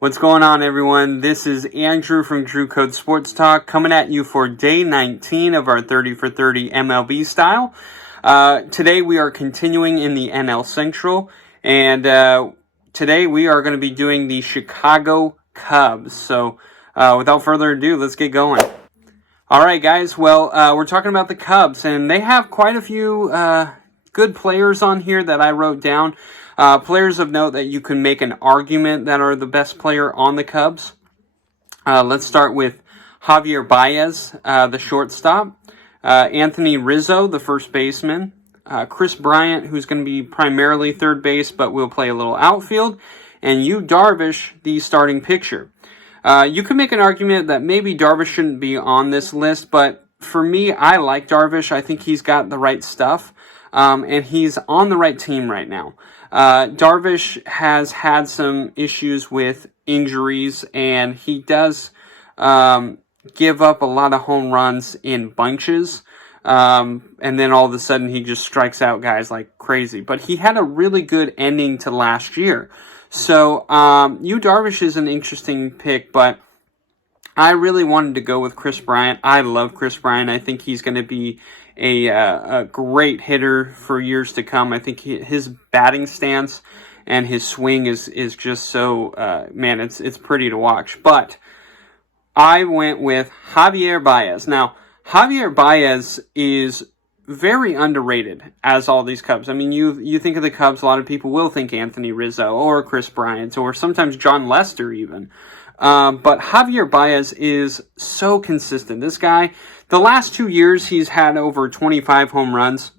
What's going on, everyone? This is Andrew from Drew Code Sports Talk coming at you for day 19 of our 30 for 30 MLB style. Today we are continuing in the NL Central, and today we are going to be doing the Chicago Cubs. So without further ado, let's get going. All right, guys. Well, we're talking about the Cubs, and they have quite a few good players on here that I wrote down. Players of note that you can make an argument that are the best player on the Cubs. Let's start with Javier Baez, the shortstop. Anthony Rizzo, the first baseman. Chris Bryant, who's going to be primarily third base, but will play a little outfield. And Yu Darvish, the starting pitcher. You can make an argument that maybe Darvish shouldn't be on this list, but for me, I like Darvish. I think he's got the right stuff, and he's on the right team right now. Darvish has had some issues with injuries, and he does give up a lot of home runs in bunches, and then all of a sudden he just strikes out guys like crazy. But he had a really good ending to last year. So Yu Darvish is an interesting pick, but I really wanted to go with Chris Bryant. I love Chris Bryant. I think he's going to be a great hitter for years to come. I think his batting stance and his swing is just so, man, it's pretty to watch. But I went with Javier Baez. Now, Javier Baez is very underrated, as all these Cubs. I mean, you think of the Cubs, a lot of people will think Anthony Rizzo or Chris Bryant or sometimes John Lester even. But Javier Baez is so consistent. This guy, the last 2 years, he's had over 25 home runs.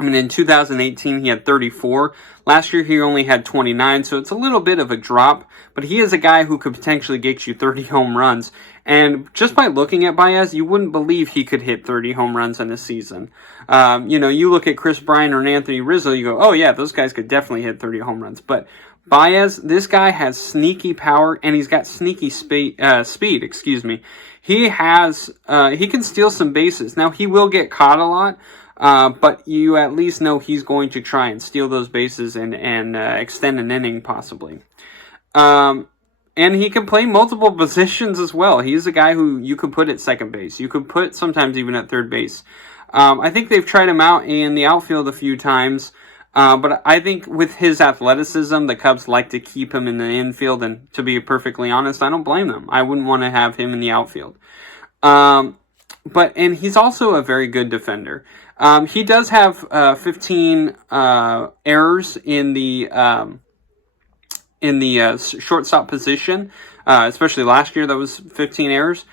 I mean, in 2018, he had 34. Last year, he only had 29, so it's a little bit of a drop. But he is a guy who could potentially get you 30 home runs. And just by looking at Baez, you wouldn't believe he could hit 30 home runs in a season. You look at Chris Bryant or Anthony Rizzo, you go, oh yeah, those guys could definitely hit 30 home runs. But Baez, this guy has sneaky power, and he's got sneaky speed. He can steal some bases. Now, he will get caught a lot, but you at least know he's going to try and steal those bases and extend an inning possibly. And he can play multiple positions as well. He's a guy who you could put at second base. You could put sometimes even at third base. I think they've tried him out in the outfield a few times. But I think with his athleticism, the Cubs like to keep him in the infield, and to be perfectly honest, I don't blame them. I wouldn't want to have him in the outfield. And he's also a very good defender. He does have 15 errors in the shortstop position, especially last year. That was 15 errors,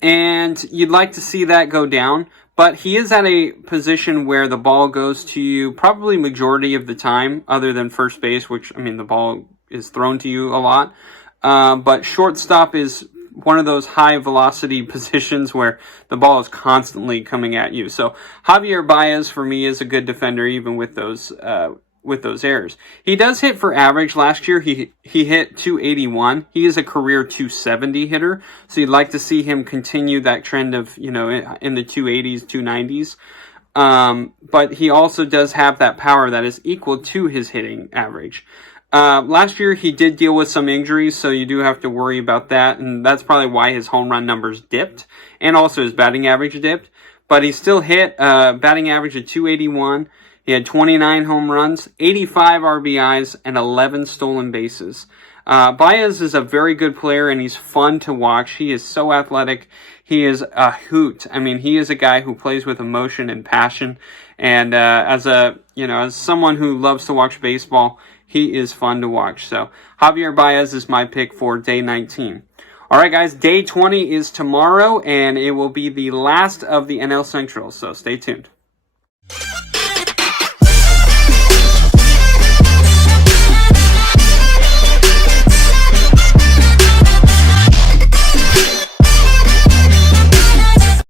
and you'd like to see that go down. But he is at a position where the ball goes to you probably majority of the time, other than first base, which, I mean, the ball is thrown to you a lot. But shortstop is one of those high velocity positions where the ball is constantly coming at you. So Javier Baez for me is a good defender, even with those errors. He does hit for average. Last year he hit 281. He is a career 270 hitter, so you'd like to see him continue that trend of, in the 280s, 290s. But he also does have that power that is equal to his hitting average. Last year he did deal with some injuries, so you do have to worry about that, and that's probably why his home run numbers dipped, and also his batting average dipped. But he still hit batting average of 281. He had 29 home runs, 85 RBIs, and 11 stolen bases. Baez is a very good player, and he's fun to watch. He is so athletic. He is a hoot. I mean, he is a guy who plays with emotion and passion. And as someone who loves to watch baseball, he is fun to watch. So Javier Baez is my pick for day 19. All right, guys, day 20 is tomorrow, and it will be the last of the NL Central. So stay tuned.